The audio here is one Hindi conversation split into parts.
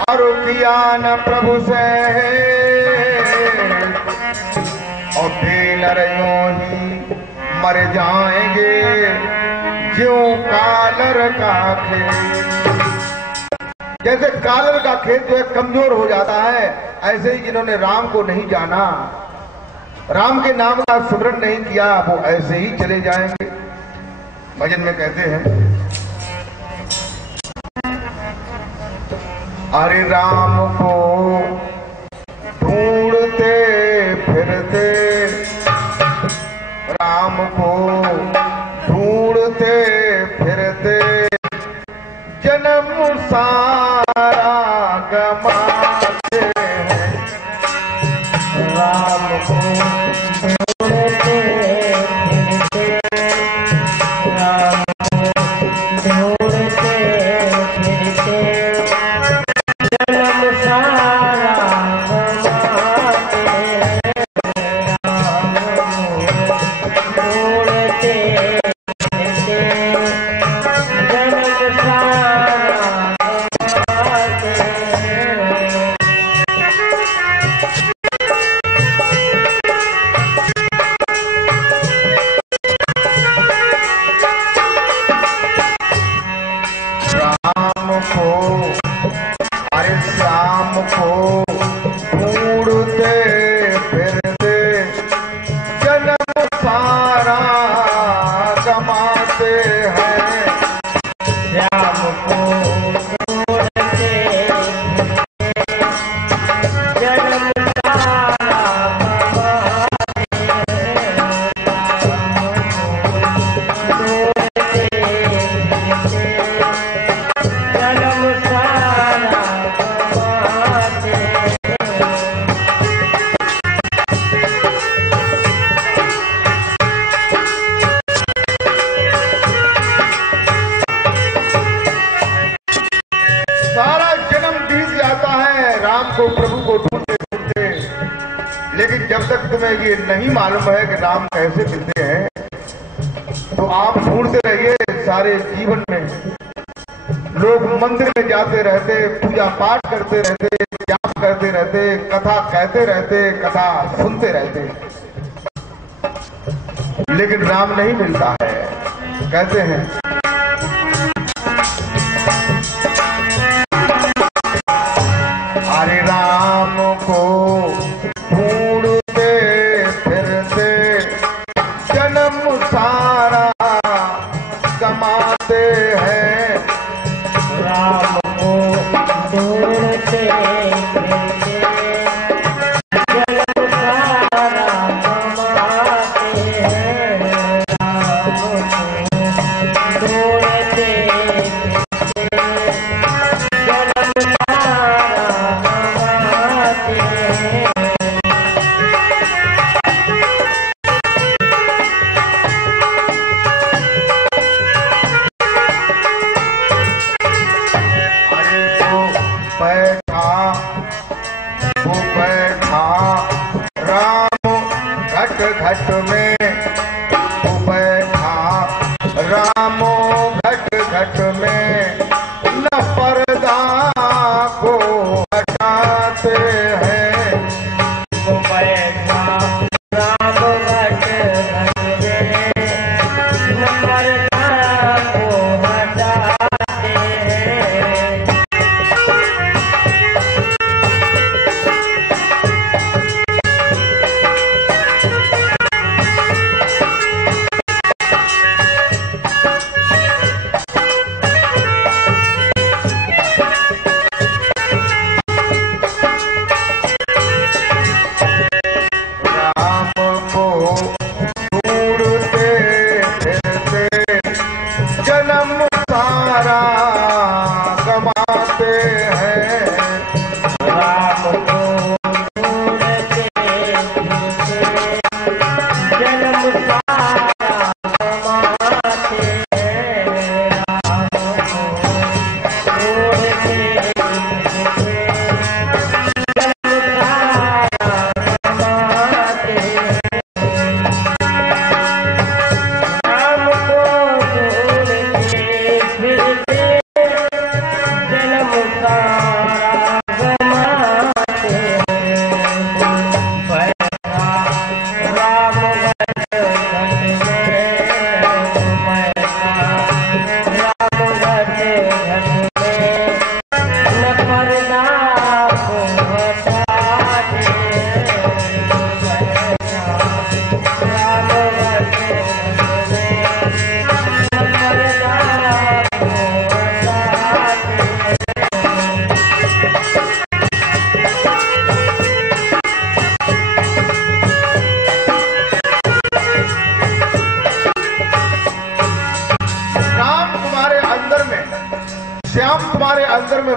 और किया न प्रभु से और नर यूं ही मर जाएंगे ज्यों कालर का खेत। जैसे कालर का खेत जो है कमजोर हो जाता है, ऐसे ही जिन्होंने राम को नहीं जाना, राम के नाम का स्मरण नहीं किया, वो ऐसे ही चले जाएंगे। भजन में कहते हैं, अरे राम को ढूंढते फिरते, राम को ढूंढते फिरते जन्म सारा गमाते हैं। राम को ढूंढते फिरते, राम को ढूंढते फिरते जन्म सारा गमाते हैं। राम को ढूंढते फिरते जन्म सारा गमाते हैं। राम को अरे श्याम को ढूंढते फिरते जन्म सारा गमाते हैं। श्याम को ढूंढते फिरते जन्म सारा गमाते हैं। ढूंढते फिरते जन्म सारा गमाते हैं। सारा जन्म बीत जाता है राम को प्रभु को ढूंढते ढूंढते, लेकिन जब तक तुम्हें ये नहीं मालूम है कि राम कैसे मिलते हैं तो आप ढूंढते रहिए। सारे जीवन में लोग मंदिर में जाते रहते, पूजा पाठ करते रहते, जाप करते रहते, कथा कहते रहते, कथा सुनते रहते, लेकिन राम नहीं मिलता है। कहते हैं, अरे राम को ढूंढते फिरते जन्म सारा गमाते हैं। राम को ढूंढते फिरते जन्म सारा गमाते हैं। राम को ढूंढते फिरते जन्म सारा गमाते हैं। वो बैठा राम घट घट में, वो बैठा राम घट घट में, न पर्दा को हटाते हैं। वो बैठा राम घट घट में, न पर्दा को हटाते हैं।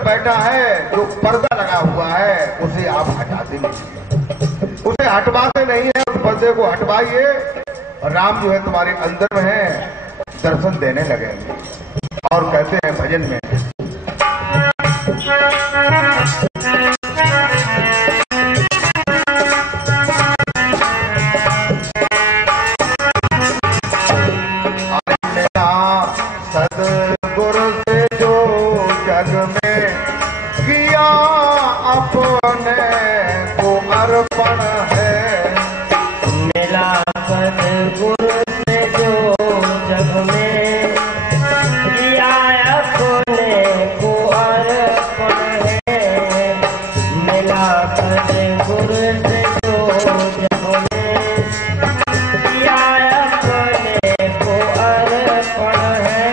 बैठा है, जो पर्दा लगा हुआ है उसे आप हटा दीजिए, उसे हटवाते नहीं है, उस पर्दे को हटवाइए। राम जो है तुम्हारे अंदर में है, दर्शन देने लगेंगे। और कहते हैं भजन में, सदगुरु से जो जग में किया अपने को अर्पण है, मिला सदगुरु से जो जग में किया अपने को अर्पण है, मिला सदगुरु से जो जग में किया अपने को अर्पण है।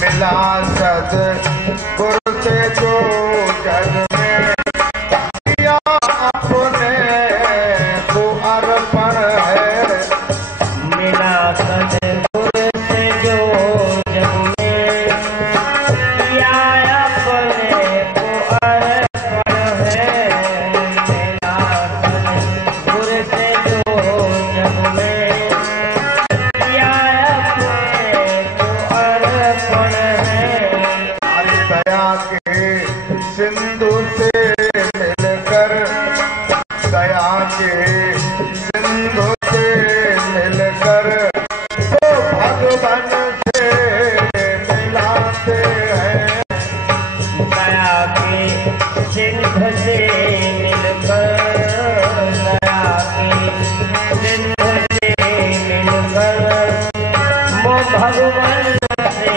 मिला सदगुरु से जो जग में किया अपने को अर्पण है, मिला सदगुरु से जो जग में किया अपने को अर्पण है, मिला सदगुरु से जो जग में किया अपने को अर्पण है। दया के सिंधु से मिलकर, दया के सिंधु से मिलकर तो भगवान से मिलाते हैं, दया के सिंधु से मिलकर, दया के सिंधु से मिलकर वो भगवान से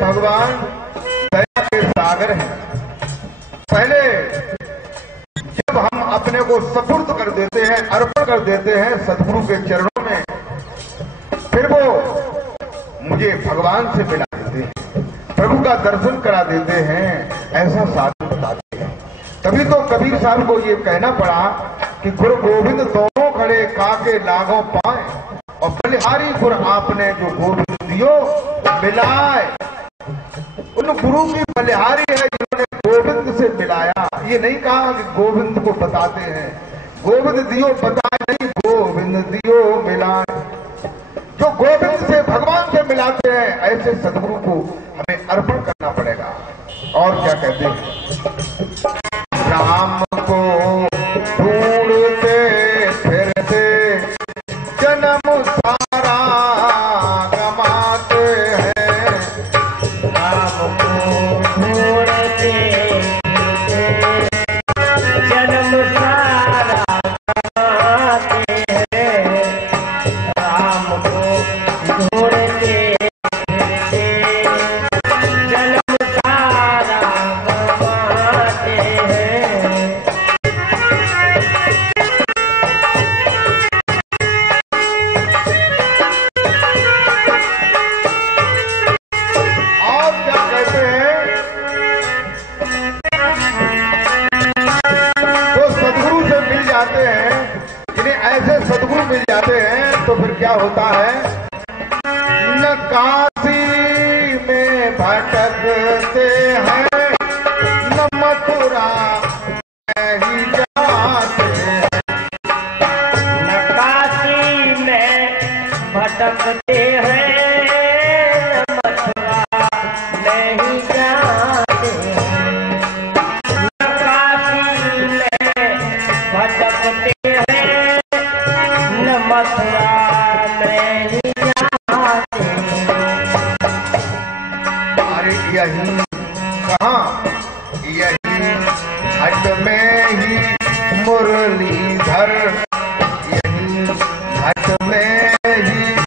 भगवान दया के सागर हैं। पहले जब हम अपने को सपुर्द कर देते हैं, अर्पण कर देते हैं सदगुरु के चरणों में, फिर वो मुझे भगवान से मिला देते हैं, प्रभु का दर्शन करा देते हैं, ऐसा साधन बताते हैं। तभी तो कबीर साहब को ये कहना पड़ा कि गुरु गोविंद दोनों खड़े काके लागों पाए, और बलिहारी गुर आपने जो गोविंद दियो मिलाए। उन गुरु की बलिहारी है जिन्होंने गोविंद से मिलाया। ये नहीं कहा कि गोविंद को बताते हैं, गोविंद दियो बताए नहीं, गोविंद दियो मिलाए। जो गोविंद से भगवान से मिलाते हैं, ऐसे सदगुरु को हमें अर्पण करना पड़ेगा। और क्या कहते हैं, राम को ढूंढते फिरते जन्म सारा गमाते हैं, राम को ढूंढते जन्म सारा गमाते हैं, राम को ढूंढते जन्म सारा गमाते हैं। और क्या कहते हैं, जो सदगुरु से मिल जाते हैं, जिन्हें ऐसे सदगुरु मिल जाते हैं, तो फिर क्या होता है, न काशी में भटकते हैं, न मथुरा में ही जाते हैं, न काशी में भटकते हैं, न मथुरा में ही जाते हैं, न काशी में भटकते हैं, न मथुरा में ही जाते हैं। अरे यही कहाँ, यही घट में ही मुरलीधर, यही घट में ही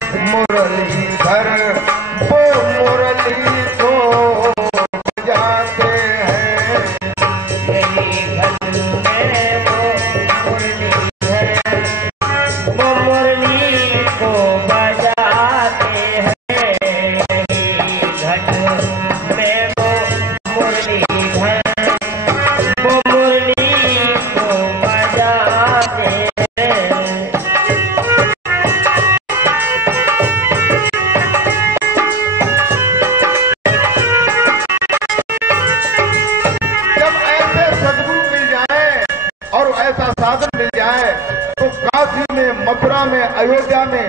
अयोध्या में,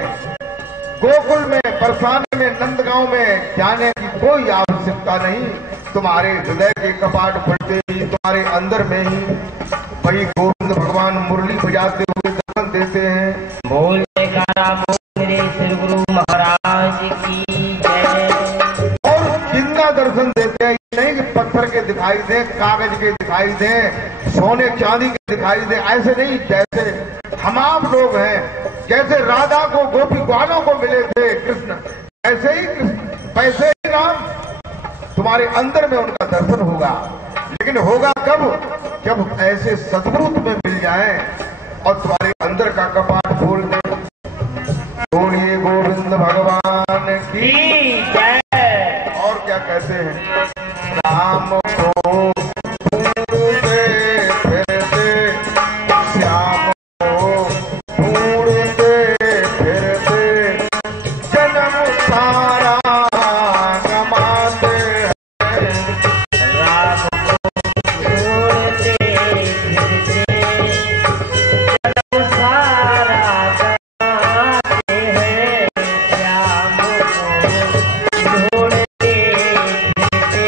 गोकुल में, बरसाने में, नंदगांव में जाने की कोई आवश्यकता नहीं। तुम्हारे हृदय के कपाट खुलते ही, तुम्हारे अंदर में ही वही गोविंद भगवान मुरली बजाते हुए दर्शन देते हैं। बोल जयकारा बोल मेरे श्री गुरु महाराज की जय। और जिंदा दर्शन देते हैं, नहीं कि पत्थर के दिखाई दे, कागज के दिखाई दे, सोने चांदी के दिखाई दे, ऐसे नहीं। जैसे हम आप लोग हैं, जैसे राधा को गोपी ग्वालों को मिले थे कृष्ण, ऐसे ही कृष्ण, वैसे ही राम, तुम्हारे अंदर में उनका दर्शन होगा। लेकिन होगा कब? जब ऐसे सद्गुरु तुम्हें मिल जाए और तुम्हारे अंदर का कपाट खोल दे। बोलिए गोविंद भगवान की जय। और क्या कहते हैं? राम को ढूंढते फिरते, श्याम को ढूंढते फिरते, जन्म सारा गमाते हैं। राम को ढूंढते फिरते, जन्म सारा गंवाते हैं। श्याम को ढूंढते फिरते,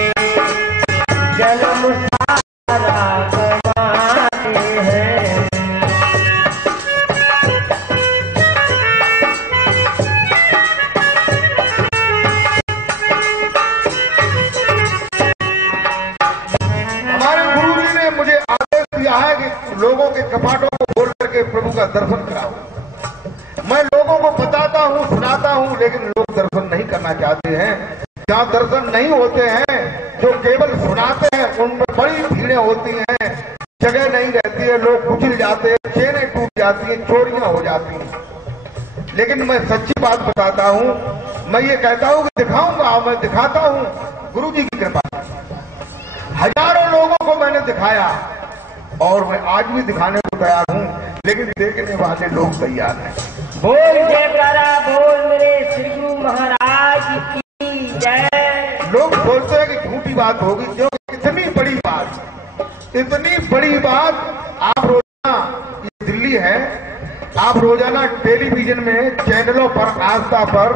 जन्म सारा गंवाते हैं। हमारे गुरु जी ने मुझे आदेश दिया है कि लोगों के कपाटों को खोल करके प्रभु का दर्शन कराओ। मैं लोगों को बताता हूँ, सुनाता हूँ, लेकिन लोग दर्शन नहीं करना चाहते हैं। जहाँ दर्शन नहीं होते हैं, जो केवल सुनाते हैं, उनमें बड़ी भीड़ें होती हैं, जगह नहीं रहती है, लोग कुचल जाते हैं, चेनें टूट जाती हैं, चोरियां हो जाती हैं। लेकिन मैं सच्ची बात बताता हूँ, मैं ये कहता हूँ कि दिखाऊंगा, मैं दिखाता हूँ, गुरु जी की कृपा। हजारों लोगों को मैंने दिखाया और मैं आज भी दिखाने को तैयार हूँ, लेकिन देखने वाले लोग तैयार हैं। बोल जयकारा बोल मेरे श्री गुरु महाराज की जय। लोग बोलते हैं कि झूठी बात होगी, क्योंकि इतनी बड़ी बात, इतनी बड़ी बात आप रोजाना, ये दिल्ली है, आप रोजाना टेलीविजन में, चैनलों पर, आस्था पर,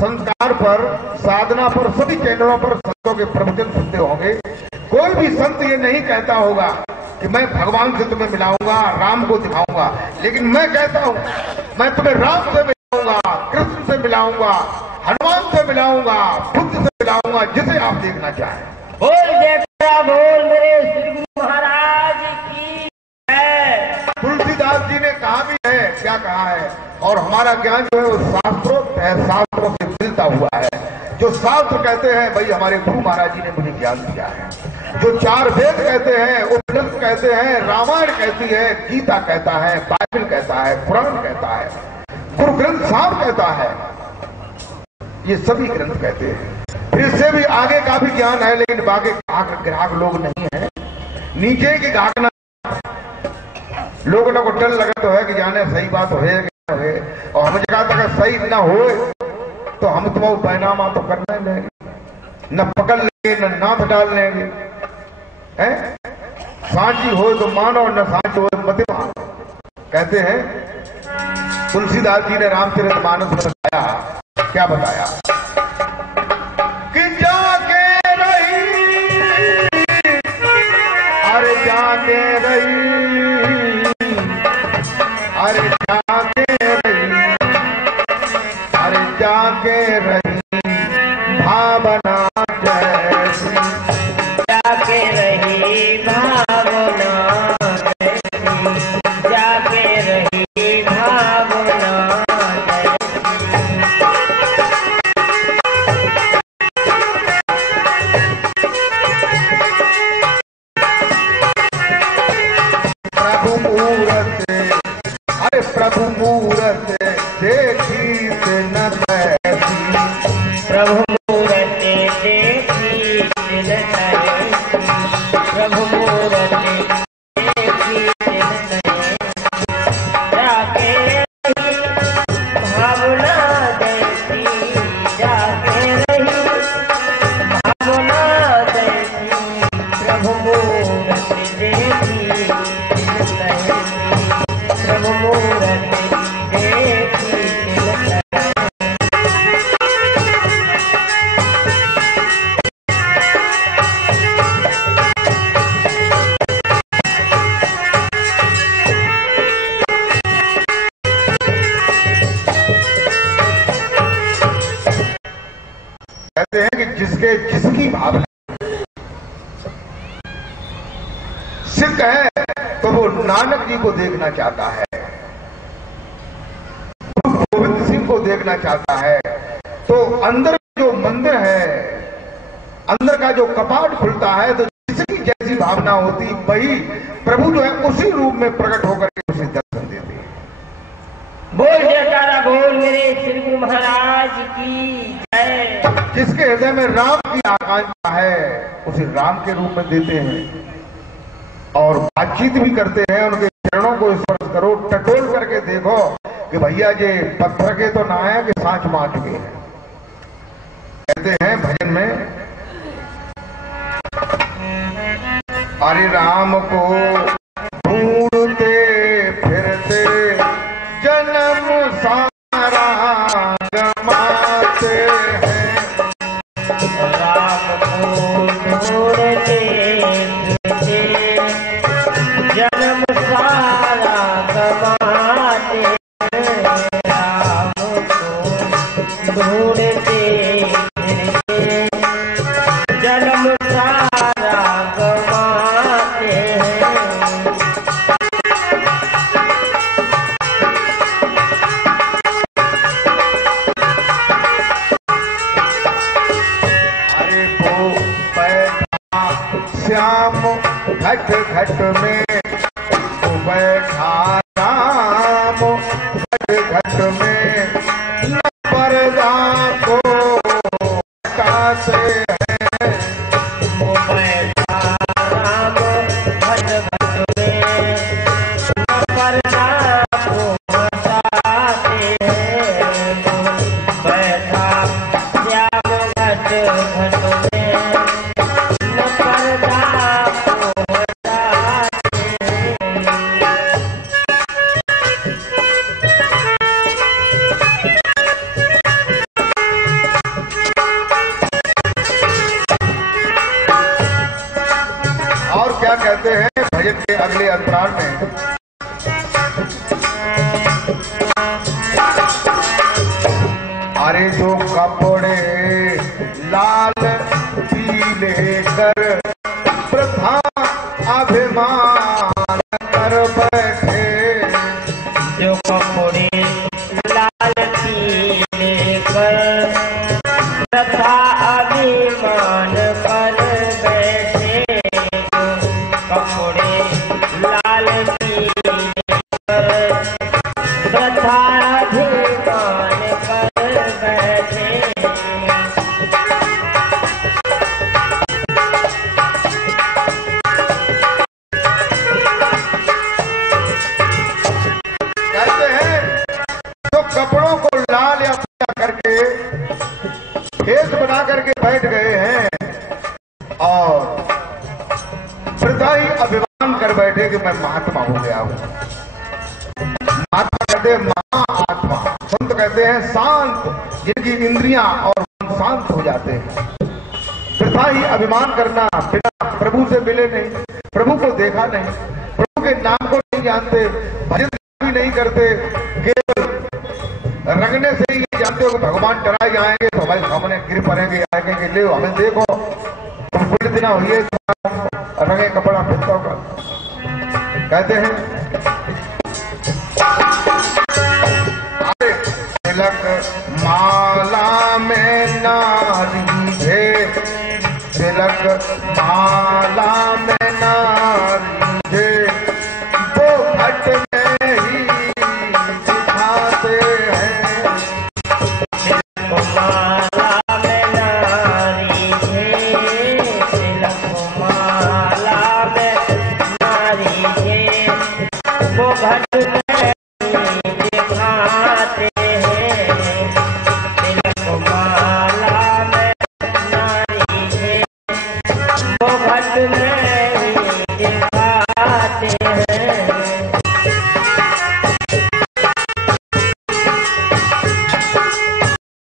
संस्कार पर, साधना पर, सभी चैनलों पर संतों के प्रवचन सुनते होंगे। कोई भी संत ये नहीं कहता होगा कि मैं भगवान से तुम्हें मिलाऊंगा, राम को दिखाऊंगा। लेकिन मैं कहता हूं, मैं तुम्हें राम से मिलाऊंगा, कृष्ण से मिलाऊंगा, हनुमान से मिलाऊंगा, बुद्ध से मिलाऊंगा, जिसे आप देखना चाहें। बोल जयकारा बोल मेरे श्री गुरु महाराज की जय। तुलसीदास जी ने कहा भी है, क्या कहा है? और हमारा ज्ञान जो है वो शास्त्रोक्त है, शास्त्रों से मिलता हुआ है। जो शास्त्र कहते हैं, भाई हमारे गुरु महाराज जी ने मुझे ज्ञान दिया है। जो चार वेद कहते हैं, उपनिषद कहते हैं, रामायण कहती है, गीता कहता है, बाइबल कहता है, कुरान कहता है, गुरु ग्रंथ साहब कहता है, ये सभी ग्रंथ कहते हैं। फिर इससे भी आगे का भी ज्ञान है, लेकिन बाकी ग्राहक लोग नहीं है। नीचे की घाकना लोगों को डर लगा तो है कि जाने सही बात हो है, और हमें कहा था कि सही न हो तो हम तुम्हारा बैनामा तो करना ही लेंगे, न पकड़ लेंगे, न नाथ डाल लेंगे। हैं? सांची हो तो मानो, न सांची हो तो मत मानो, कहते हैं। तुलसीदास जी ने रामचरितमानस में बताया, क्या बताया? कि जाके रही, अरे जाके रही, अरे जाके रही, अरे जाके रही, भावना जैसी, जाके रही भावना जैसी, जाके रही भावना प्रभु मूरत, अरे प्रभु मूरत देखी न तैसी, प्रभु मूरत देखी दिल तैसी, प्रभु मूरत देखी दिल तैसी, जाके रही भावना जैसी, जाके रही भावना जैसी, प्रभु मूरत देखी दिल तैसी, प्रभु मूरत देखी कहते हैं कि जिसकी भावना सिख है तो वो नानक जी को देखना चाहता है, गुरु गोविंद सिंह को देखना चाहता है। तो अंदर जो मंदिर है, अंदर का जो कपाट खुलता है, तो जिसकी जैसी भावना होती वही प्रभु जो है उसी रूप में प्रकट होकर के उसे दर्शन देते हैं। बोल जयकारा बोल मेरे श्री गुरु महाराज की जय। जिसके हृदय में राम की आकांक्षा है उसे राम के रूप में देते हैं और बातचीत भी करते हैं। उनके चरणों को स्पर्श करो, टटोल करके देखो कि भैया ये पत्थर के तो ना है कि सांच मार चुके हैं। कहते हैं भजन में, अरे राम को ढूंढते फिरते जन्म सारा गमाते हैं। राम को ढूंढते फिरते जन्म सारा गमाते हैं। राम को ढूंढते फिरते जन्म सारा गमाते हैं। अरे वो बैठा श्याम घट घट में, वो बैठा राम घट घट में, न पर्दा को हटाते हैं। वो बैठा राम घट घट में, न पर्दा को हटाते हैं। वो बैठा श्याम घट घट में, न पर्दा को हटाते हैं। और क्या कहते हैं भजन के अगले अंतराल में, अरे जो कपड़े लाल पीले कर प्रथा अभिमान कर बैठे। जो कपड़े लाल पीले कर प्रथा अभिमान कर बैठे। जो कपड़े लाल पीले कर प्रथा अभिमान कर बैठे। कहते हैं जो कपड़ों को लाल या पीला करके भेष बना करके बैठ गए हैं और प्रथा ही अभिमान कर बैठे कि मैं महात्मा हो गया हूं। महात्मा कहते हैं महाआत्मा, संत कहते हैं शांत, जिनकी इंद्रियां और मन शांत हो जाते हैं। प्रथा ही अभिमान करना, बिना प्रभु से मिले नहीं, प्रभु को देखा नहीं, प्रभु के नाम को नहीं जानते, भजन भी नहीं करते, केवल रंगने से ही जानते हो कि भगवान डराए जाएंगे तो हमारे सामने गिर पड़ेंगे, आएंगे कि ले हमें देखो तुम कुछ दिन हुए रंगे कपड़ा फिरता होगा। कहते हैं अरे तिलक माला में नारी है, तिलक माला में